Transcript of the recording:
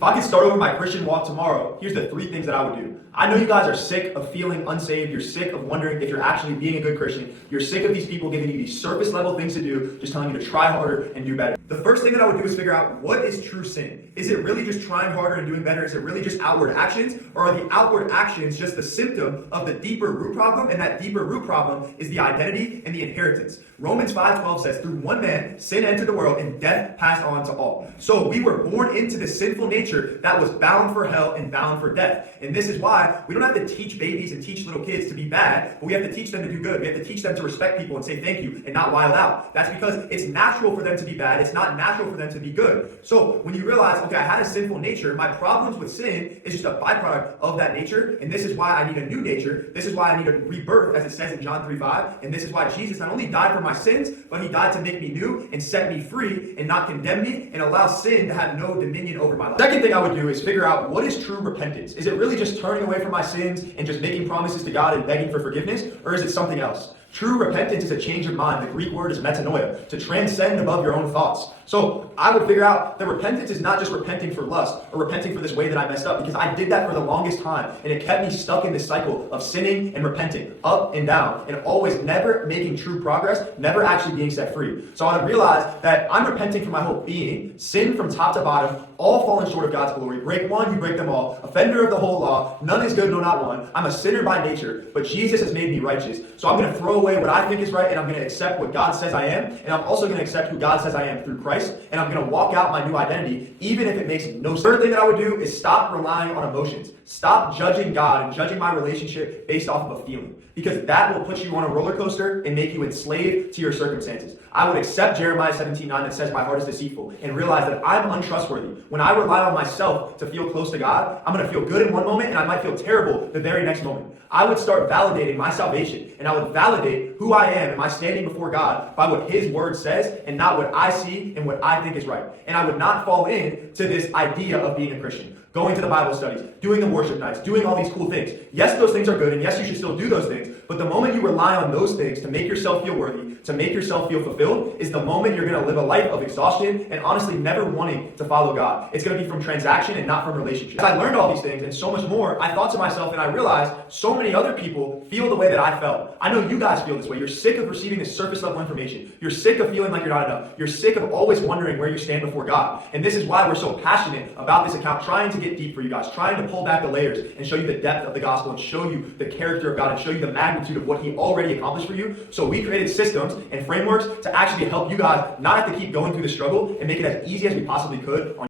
If I could start over my Christian walk tomorrow, here's the 3 things that I would do. I know you guys are sick of feeling unsaved. You're sick of wondering if you're actually being a good Christian. You're sick of these people giving you these surface level things to do, just telling you to try harder and do better. The first thing that I would do is figure out, what is true sin? Is it really just trying harder and doing better? Is it really just outward actions? Or are the outward actions just the symptom of the deeper root problem? And that deeper root problem is the identity and the inheritance. Romans 5:12 says, through one man, sin entered the world and death passed on to all. So we were born into the sinful nature that was bound for hell and bound for death. And this is why we don't have to teach babies and teach little kids to be bad, but we have to teach them to do good. We have to teach them to respect people and say thank you and not wild out. That's because it's natural for them to be bad. It's not natural for them to be good. So when you realize, okay, I had a sinful nature, my problems with sin is just a byproduct of that nature, and this is why I need a new nature. This is why I need a rebirth, as it says in John 3:5, and this is why Jesus not only died for my sins, but he died to make me new and set me free and not condemn me and allow sin to have no dominion over my life. Second thing I would do is figure out, what is true repentance? Is it really just turning away from my sins and just making promises to God and begging for forgiveness, or is it something else? True repentance is a change of mind. The Greek word is metanoia, to transcend above your own thoughts. So I would figure out that repentance is not just repenting for lust or repenting for this way that I messed up, because I did that for the longest time, and it kept me stuck in this cycle of sinning and repenting, up and down, and always never making true progress, never actually being set free. So I would realize that I'm repenting for my whole being, sin from top to bottom, all falling short of God's glory. Break one, you break them all. Offender of the whole law, none is good, no, not one. I'm a sinner by nature, but Jesus has made me righteous. So I'm going to throw away what I think is right, and I'm going to accept what God says I am, and I'm also going to accept who God says I am through Christ, and I'm going to walk out my new identity, even if it makes no sense. Third thing that I would do is stop relying on emotions. Stop judging God and judging my relationship based off of a feeling, because that will put you on a roller coaster and make you enslaved to your circumstances. I would accept Jeremiah 17:9 that says my heart is deceitful, and realize that I'm untrustworthy. When I rely on myself to feel close to God, I'm going to feel good in one moment and I might feel terrible the very next moment. I would start validating my salvation, and I would validate who I am and my standing before God by what his word says and not what I see and what I think is right. And I would not fall in to this idea of being a Christian. Going to the Bible studies, doing the worship nights, doing all these cool things. Yes, those things are good, and yes, you should still do those things. But the moment you rely on those things to make yourself feel worthy, to make yourself feel fulfilled, is the moment you're going to live a life of exhaustion and honestly never wanting to follow God. It's going to be from transaction and not from relationship. As I learned all these things and so much more, I thought to myself and I realized so many other people feel the way that I felt. I know you guys feel this way. You're sick of receiving this surface level information. You're sick of feeling like you're not enough. You're sick of always wondering where you stand before God. And this is why we're so passionate about this account, trying to get deep for you guys, trying to pull back the layers and show you the depth of the gospel and show you the character of God and show you the magnitude of what he already accomplished for you. So we created systems and frameworks to actually help you guys not have to keep going through the struggle and make it as easy as we possibly could on